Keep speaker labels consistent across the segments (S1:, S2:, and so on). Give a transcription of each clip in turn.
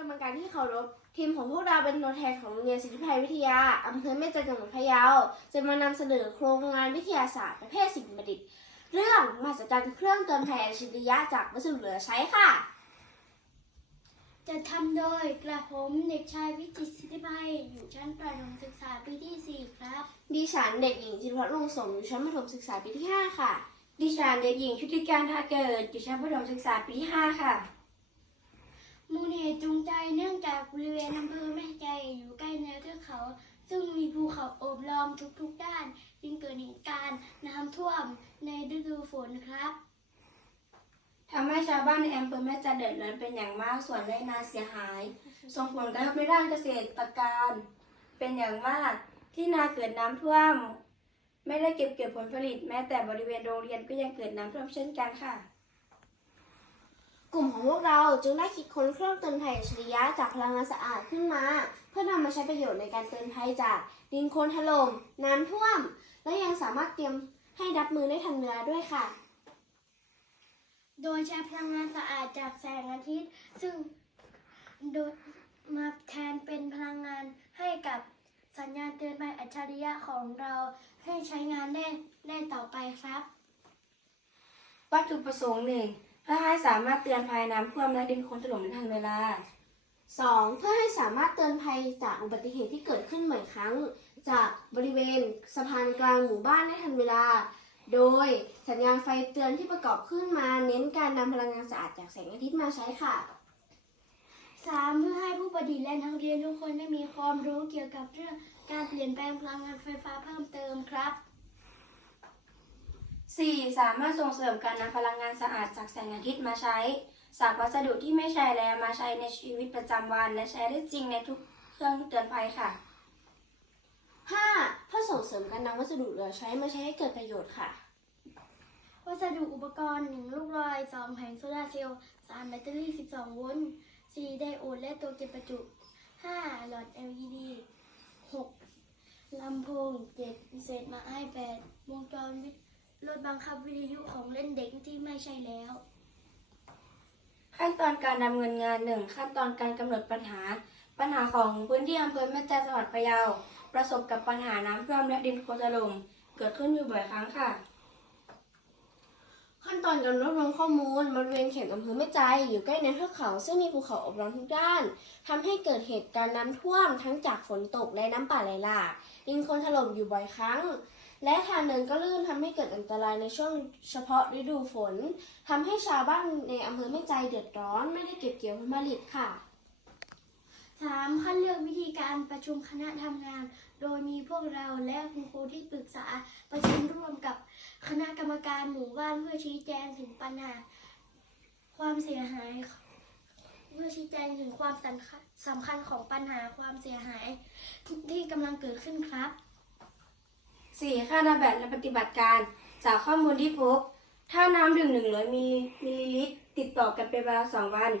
S1: กรรมการที่เคารพทีมของพวกเราเป็นตัวแทนของโรงเรียนสิทธิภัยวิทยาอำเภอแม่จันทร์จังหวัดพะเยาจะมานำเสนอโครงงานวิทยาศาสตร์ประเภทสิ่งประดิษฐ์ เรื่องมหัศจรรย์เครื่องเตือนภัยอัจฉริยะจากวัสดุเหลือใช้ค่ะ
S2: จะทำโดยกระผมเด็กชายวิจิตรสิทธิภัยอยู่ชั้นประถมศึกษาปีที่ 4 ครับ
S1: ดิฉันเด็กหญิงจิรพัฒน์ลุงสมอยู่ชั้นประถมศึกษาปีที่ 5 ค่ะ
S3: ดิฉันเด็กหญิงชุติการทาเกิดอยู่ชั้นประถมศึกษาปีที่ 5 ค่ะ
S2: มูลเหตุจูงใจเนื่องจากบริเวณอำเภอแม่ใจอยู่ใกล้แนวเทือกเขา ซึ่งมีภูเขาโอบล้อมทุกๆด้าน จึงเกิดเหตุการณ์น้ำท่วมในฤดูฝนครับ
S3: ทำให้ชาวบ้านในอำเภอแม่จันทร์เดือดร้อนเป็นอย่างมากส่วนไรนาเสียหาย ส่งผลกระทบในด้านเกษตรกรรมเป็นอย่างมากที่นาเกิดน้ำท่วม ไม่ได้เก็บเกี่ยวผลผลิต แม้แต่บริเวณโรงเรียนก็ยังเกิดน้ำท่วมเช่นกันค่ะ
S1: กลุ่มของพวกเราจึงได้คิดค้นเครื่องเตือนภัยอัจฉริยะจากพลังงานสะอาดขึ้นมา เพื่อนำมาใช้ประโยชน์ในการเตือนภัยจากดินโคลนถล่มน้ำท่วม และยังสามารถเตรียมให้รับมือได้ทันเวลาด้วยค่ะ
S2: โดยใช้พลังงานสะอาดจากแสงอาทิตย์ ซึ่งโดยมาแทนเป็นพลังงานให้กับสัญญาณเตือนภัยอัจฉริยะของเราให้ใช้งานได้ได้ต่อไปครับ
S3: วัตถุประสงค์หนึ่ง เพื่อให้สามารถเตือนภัยน้ำท่วมและดินโคลนถล่มในทันเวลา
S1: 2. เพื่อให้สามารถเตือนภัยจากอุบัติเหตุที่เกิดขึ้นบ่อยครั้ง จากบริเวณสะพานกลางหมู่บ้านได้ทันเวลา โดยสัญญาณไฟเตือนที่ประกอบขึ้นมาเน้นการนำพลังงานสะอาดจากแสงอาทิตย์มาใช้ค่ะ
S2: 3. เพื่อให้ผู้ประดิษฐ์และนักเรียนทุกคนได้มีความรู้เกี่ยวกับเรื่องการเปลี่ยนแปลงพลังงานไฟฟ้าเพิ่มเติมครับ
S3: 4. สามารถส่งเสริมการนำพลังงานสะอาดจากแสงอาทิตย์มาใช้ จากวัสดุที่ไม่ใช้แล้วมาใช้ในชีวิตประจำวัน และใช้ได้จริงในทุกเครื่องเตือนภัยค่ะ
S1: 5. เพื่อส่งเสริมการนำวัสดุเหลือใช้มาใช้ให้เกิดประโยชน์ค่ะ
S2: วัสดุอุปกรณ์ 1 ลูกลอย 2 แผงโซลาร์เซลล์3แบตเตอรี่ 12 โวลต์ 4 ไดโอดและตัวเก็บประจุ 5 หลอด LED 6ลำโพง 7 เศษไม้8วงจรวิทย์ รถบังคับวิทยุของเล่นเด็กที่ไม่ใช่แล้ว
S3: ขั้นตอนการดำเนินงาน 1. ขั้นตอนการกำหนดปัญหา ปัญหาของพื้นที่อำเภอแม่จันทร์จังหวัดพะเยา ประสบกับปัญหาน้ำท่วมและดินโคลนถล่มเกิดขึ้นอยู่บ่อยครั้งค่ะ
S1: ขั้นตอนการรวบรวมข้อมูลบริเวณเขตอำเภอแม่ใจอยู่ใกล้แนวเทือกเขา ซึ่งมีภูเขาโอบล้อมทุกด้านทำให้เกิดเหตุการณ์น้ำท่วมทั้งจากฝนตกและน้ำป่าไหลหลากดินโคลนถล่มอยู่บ่อยครั้ง และทางเดินก็ลื่นทำให้เกิดอันตรายในช่วงเฉพาะฤดูฝนทำให้ชาวบ้านในอำเภอแม่ใจเดือดร้อนไม่ได้เก็บเกี่ยวผลผลิตค่ะ
S2: 3. ขั้นเลือกวิธีการประชุมคณะทำงาน โดยมีพวกเราและคุณครูที่ปรึกษาประชุมร่วมกับคณะกรรมการหมู่บ้านเพื่อชี้แจงถึงปัญหา ความเสียหาย เพื่อชี้แจงถึงความสำคัญสำคัญของปัญหาความเสียหายที่กำลังเกิดขึ้นครับ
S3: 4. ค่านาแบบและปฏิบัติการ จากข้อมูลที่พบ ถ้าน้ำดื่ม100มิลลิลิตร ติดต่อกันเป็นเวลา2วัน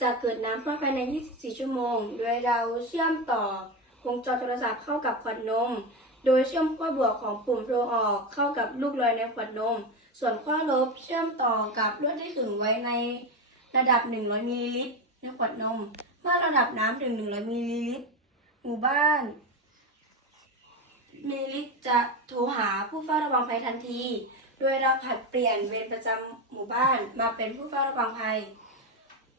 S3: จะเกิดน้ำท่วมภายใน 24 ชั่วโมง โดยเราเชื่อมต่อวงจรโทรศัพท์เข้ากับขวดนม โดยเชื่อมขั้วบวกของปุ่มโทรออกเข้ากับลูกลอยในขวดนม ส่วนขั้วลบเชื่อมต่อกับลวดที่ขึงไว้ในระดับ 100มิลลิลิตรในขวดนม เมื่อระดับน้ำถึง 100มิลลิลิตรหมู่บ้าน มิลลิลิตรจะโทรหาผู้เฝ้าระวังภัยทันที โดยเราผัดเปลี่ยนเวรประจำหมู่บ้านมาเป็นผู้เฝ้าระวังภัย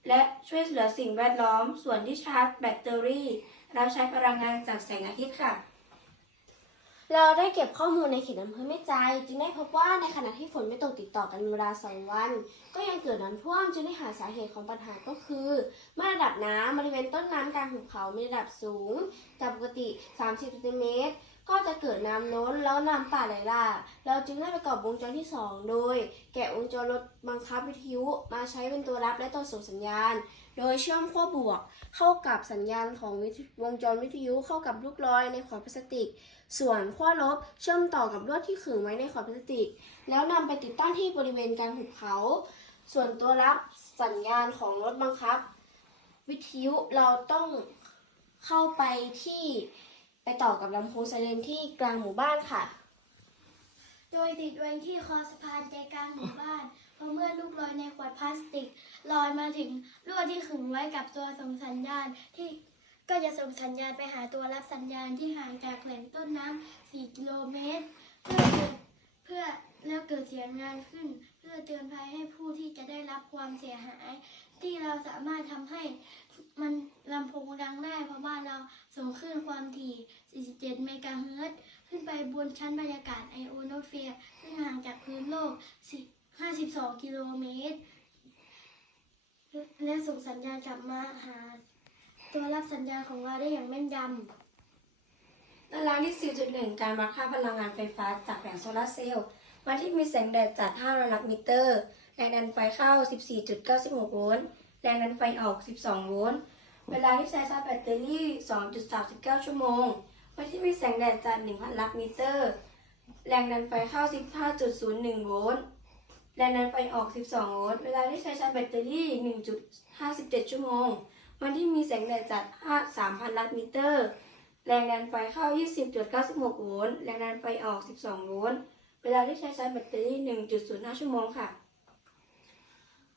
S3: และช่วยเหลือสิ่งแวดล้อม ส่วนที่ชาร์จแบตเตอรี่ เราใช้พลังงานจากแสงอาทิตย์ค่ะ
S1: เราได้เก็บข้อมูลในเขตอำเภอแม่ใจ จึงได้พบว่าในขณะที่ฝนไม่ตกติดต่อกันเวลาสองวัน ก็ยังเกิดน้ำท่วมจึงได้หาสาเหตุของปัญหาก็คือเมื่อระดับน้ำบริเวณต้นน้ำกลางหุบเขามีระดับสูงจากปกติ 30เซนติเมตร ก็จะเกิดน้ำล้นแล้วน้ำป่าไหลหลากเราจึงได้ประกอบวงจรที่ 2 โดย แกะวงจรรถบังคับวิทยุมาใช้เป็นตัวรับและตัวส่งสัญญาณ โดยเชื่อมขั้วบวก เข้ากับสัญญาณของวงจรวิทยุเข้ากับลูกลอยในขวดพลาสติก ส่วนขั้วลบเชื่อมต่อกับลวดที่ขึงไว้ในขวดพลาสติก แล้วนำไปติดตั้งที่บริเวณกลางหุบเขา ส่วนตัวรับสัญญาณของรถบังคับ วิทยุเราต้องเข้าไปที่ ต่อกับลำโพงไซเรนที่กลางหมู่บ้านค่ะ
S2: โดยติดไว้ที่คอสะพานใจกลางหมู่บ้านพเพราะเมื่อลูกลอยในขวดพลาสติกลอยมาถึงลวดที่ขึงไว้กับตัวส่งสัญญาณที่ก็จะส่งสัญญาณไปหาตัวรับสัญญาณที่ห่างจากแหล่งต้นน้ำ 4 กิโลเมตร เพื่อเกิดเพื่อแล้วเกิดเสียงงานขึ้น เพื่อเตือนภัยให้ผู้ที่จะได้รับความเสียหายที่ เราสามารถทำให้มันลำโพงดังได้เพราะว่าเราส่งคลื่นความถี่ 47 เมกะเฮิรตซ์ขึ้นไปบนชั้นบรรยากาศไอโอโนเฟียร์ซึ่งห่างจากพื้นโลก 52 กิโลเมตร และส่งสัญญาณกลับมาหา ตัวรับสัญญาณของเราได้อย่างแม่นยำ
S3: ตารางที่ 4.1 การวัดค่าพลังงานไฟฟ้าจากแผงโซลาร์เซลล์วันที่มีแสงแดดจัด500ลักมิเตอร์แรงดันไฟเข้า 14.96 โวลต์ แรงดันไฟออก 12 โวลต์ เวลาที่ใช้ชาร์จแบตเตอรี่ 2.39 ชั่วโมงวันที่มีแสงแดดจัด1,000 ลักมิเตอร์ แรงดันไฟเข้า 15.01 โวลต์ แรงดันไฟออก 12 โวลต์ เวลาที่ใช้ชาร์จแบตเตอรี่ 1.57 ชั่วโมงวันที่มีแสงแดดจัด3,000 ลักมิเตอร์ แรงดันไฟเข้า 20.96 โวลต์ แรงดันไฟออก 12 โวลต์ เวลาที่ใช้ชาร์จแบตเตอรี่ 1.05 ชั่วโมงค่ะ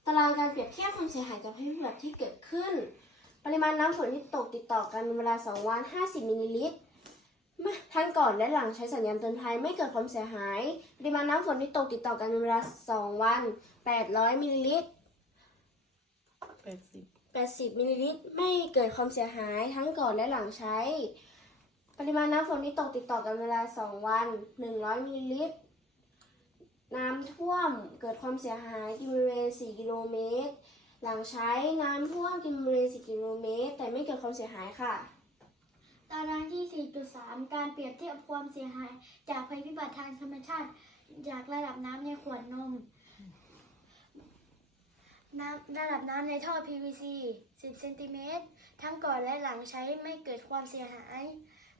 S1: ตารางการเปรียบเทียบความเสียหายจากภัยพิบัติที่เกิดขึ้น ปริมาณน้ำฝนที่ตกติดต่อกันเป็นเวลา 2 วัน 50 มิลลิลิตรทั้งก่อนและหลังใช้สัญญาณเตือนภัยไม่เกิดความเสียหาย ปริมาณน้ำฝนที่ตกติดต่อกันเป็นเวลา 2 วัน 800 มิลลิลิตร
S4: แปดสิบ
S1: 80 มิลลิลิตรไม่เกิดความเสียหายทั้งก่อนและหลังใช้ ปริมาณน้ำฝนที่ตกติดต่อกันเวลา 2 วัน 100 มิลลิลิตร น้ำท่วมเกิดความเสียหายกินบริเวณ 4 กิโลเมตร หลังใช้น้ำท่วมกินบริเวณ 4 กิโลเมตร แต่ไม่เกิดความเสียหายค่ะ
S2: ตารางที่ 4.3 การเปรียบเทียบความเสียหาย จากภัยพิบัติทางธรรมชาติ จากระดับน้ำในขวดนมน้ำระดับน้ำในท่อ PVC 10 เซนติเมตร ทั้งก่อนและหลังใช้ไม่เกิดความเสียหาย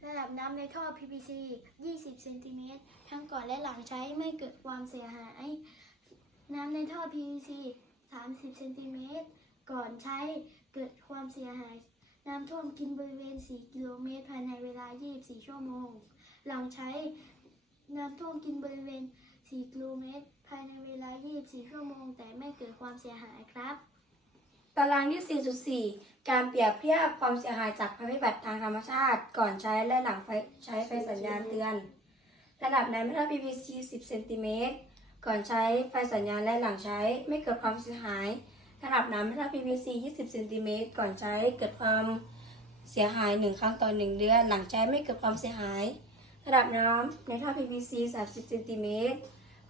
S2: ระดับน้ำในท่อ PVC 20 เซนติเมตร ทั้งก่อนและหลังใช้ไม่เกิดความเสียหาย น้ำในท่อ PVC 30 เซนติเมตร ก่อนใช้เกิดความเสียหาย น้ำท่วมกินบริเวณ 4 กิโลเมตร ภายในเวลา 24 ชั่วโมง หลังใช้น้ำท่วมกินบริเวณ 4 กิโลเมตร ภายในเวลา 24 ชั่วโมง แต่ไม่เกิดความเสียหายครับ
S3: ตารางที่ 4.4 การเปรียบเทียบความเสียหายจากภัยพิบัติทางธรรมชาติ ก่อนใช้และหลังใช้ไฟสัญญาณเตือน ระดับน้ำไม่เท่า PVC 10เซนติเมตร ก่อนใช้ไฟสัญญาณและหลังใช้ไม่เกิดความเสียหาย ระดับน้ำไม่เท่า PVC 20เซนติเมตร ก่อนใช้เกิดความเสียหาย 1 ครั้งต่อ 1 เดือน หลังใช้ไม่เกิดความเสียหาย ระดับน้ำในท่อ PVC 30เซนติเมตร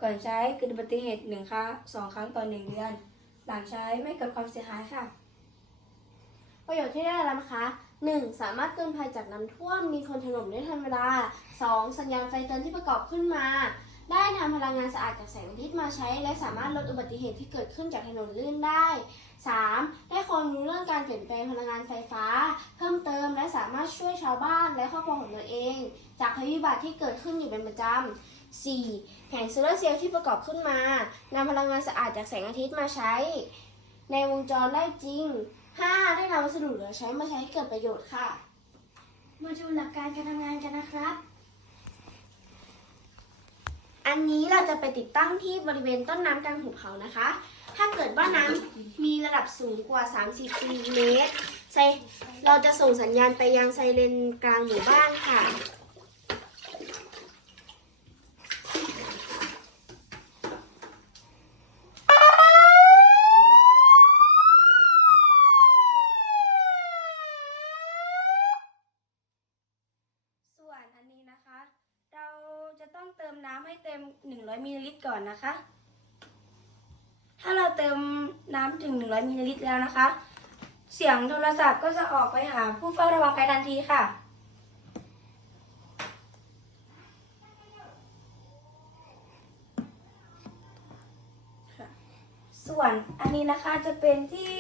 S3: ก่อนใช้เกิดอุบัติเหตุ1ครั้ง2ครั้งต่อ 1 เดือน หลังใช้ไม่เกิดความเสียหายค่ะ
S1: ประโยชน์ที่ได้รับนะคะ 1. สามารถเตือนภัยจากน้ำท่วมมีคนถล่มได้ทันเวลา 2. สัญญาณไฟเตือนที่ประกอบขึ้นมา ได้นำพลังงานสะอาดจากแสงอาทิตย์มาใช้ และสามารถลดอุบัติเหตุที่เกิดขึ้นจากถนนลื่นได้ 3. ได้ความรู้เรื่องการเปลี่ยนแปลงพลังงานไฟฟ้า เพิ่มเติมและสามารถช่วยชาวบ้านและครอบครัวของตัวเอง จากภัยพิบัติที่เกิดขึ้นอยู่เป็นประจำ 4. แผงโซลาร์เซลล์ที่ประกอบขึ้นมานำพลังงานสะอาดจากแสงอาทิตย์มาใช้ ในวงจรได้จริง 5. ได้นำวัสดุเหลือใช้มาใช้ให้เกิดประโยชน์ค่ะ
S2: มาดูหลักการการทำงานกันนะครับ
S1: อันนี้เราจะไปติดตั้งที่บริเวณต้นน้ำกลางหุบเขานะคะ ถ้าเกิดว่าน้ำมีระดับสูงกว่า 30มิลลิเมตรไซเราจะส่งสัญญาณไปยังไซเรนกลางหมู่บ้านค่ะ
S3: ส่วนอันนี้นะคะ เราจะต้องเติมน้ำให้เต็ม 100มิลลิลิตรก่อนนะคะ ถ้าเราเติมน้ำถึง 100มิลลิลิตรแล้วนะคะ เสียงโทรศัพท์ก็จะออกไปหาผู้เฝ้าระวังภัยทันทีค่ะส่วนอันนี้นะคะจะเป็นที่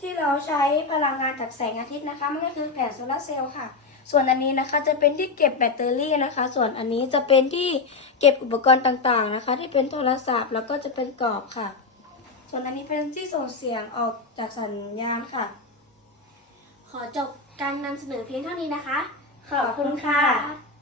S3: ที่เราใช้พลังงานจากแสงอาทิตย์นะคะ มันก็คือแผงโซลาร์เซลล์ค่ะ ส่วนอันนี้นะคะจะเป็นที่เก็บแบตเตอรี่นะคะ ส่วนอันนี้จะเป็นที่เก็บอุปกรณ์ต่างๆนะคะ ที่เป็นโทรศัพท์แล้วก็จะเป็นกรอบค่ะ ส่วนอันนี้เป็นที่ส่งเสียงออกจากสัญญาณค่ะ
S1: ขอจบการนำเสนอเพียงเท่านี้นะคะ
S3: ขอบคุณค่ะ
S2: ครับ